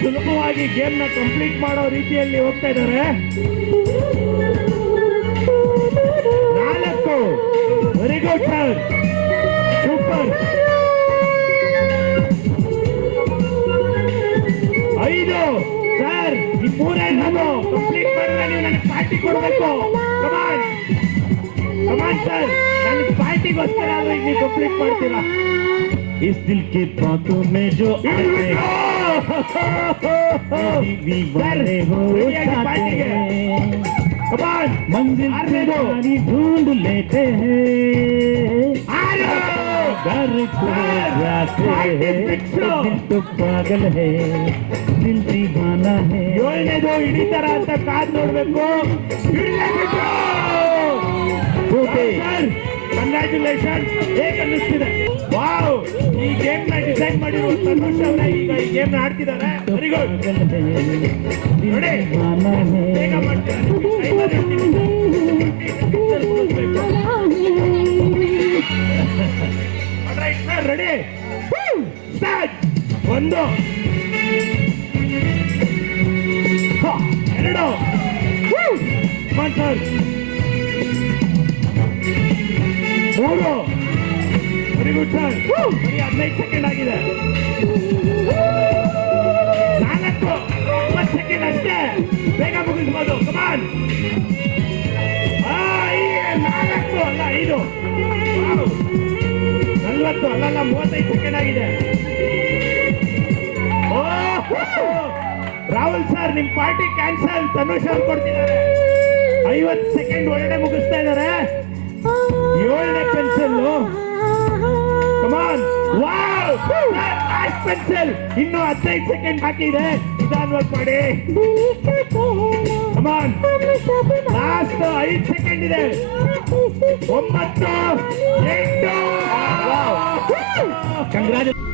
ಸುಲಭವಾಗಿ ಗೇಮ್ ನ ಕಂಪ್ಲೀಟ್ ಮಾಡೋ ರೀತಿಯಲ್ಲಿ ಹೋಗ್ತಾ ಇದ್ದಾರೆ. 4 very good sir, super. 5 sir, ಈ 3 ಇರೋದು ಕಂಪ್ಲೀಟ್ ಮಾಡಿದ್ರೆ ನೀವು ನನಗೆ ಪಾರ್ಟಿ ಕೊಡಬೇಕು. ಕಮಾನ್ ಸರ್, ನನಗೆ ಪಾರ್ಟಿಗೋಸ್ಕರ ಆದ್ರೆ ನೀವು ಕಂಪ್ಲೀಟ್ ಮಾಡ್ತೀರಾ? इस दिल के बातों में जो आते दीवाने हो जाते हैं, मंजिल की ढूंढ लेते हैं, घर को जाते हैं. दिल तो पागल है, दिल दीवाना है. 7ನೇದು ಹಿಡಿತಾರ ಅಂತ ಕಾದ್ ನೋಡ್ಬೇಕು. ಕಂಗ್ರ್ಯಾಚುಲೇಷನ್. ಹೇಗೆ ಅನ್ನಿಸ್ತಿದೆ? ವಾವ್, ಈ ಗೇಮ್ ನ ಡಿಸೈನ್ ಮಾಡಿರುವ ತನುಷ್ ಅವರೇ ಈಗ ಈ ಗೇಮ್ ನ ಆಡ್ತಿದ್ದಾರೆ. Very good. ನೋಡಿ ಬೇಗ ಮಾಡ್ತಿದ್ದಾರೆ. Sir ready, start. 1 2 sir, 3. Very good sir. 15 second ಆಗಿದೆ. 4 9 ಸೆಕೆಂಡ್ ಅಷ್ಟೇ, ಬೇಗ ಮುಗಿಸ್ಬೋದು. ಕಮಾನ್. 4 ಅಲ್ಲ 5, 40 ಅಲ್ಲ 35 ಸೆಕೆಂಡ್ ಆಗಿದೆ. ರಾಹುಲ್ ಸರ್, ನಿಮ್ ಪಾರ್ಟಿ ಕ್ಯಾನ್ಸಲ್. ತನುಷ್ ಅವ್ರು ಕೊಡ್ತಿದ್ದಾರೆ. 50 ಸೆಕೆಂಡ್ ಒಳಗಡೆ ಮುಗಿಸ್ತಾ ಇದ್ದಾರೆ. 7ನೇ ಪೆನ್ಸಿಲ್. ಕಮಾನ್. Wow, pencil. ಇನ್ನು 15 ಸೆಕೆಂಡ್ ಬಾಕಿ ಇದೆ. ನಿಧಾನವಾಗಿ ಮಾಡಿ. ಕಮಾನ್. ಲಾಸ್ಟ್ 5 ಸೆಕೆಂಡ್ ಇದೆ. 9 8. ಕಂಗ್ರಾಚುಲೇಷನ್.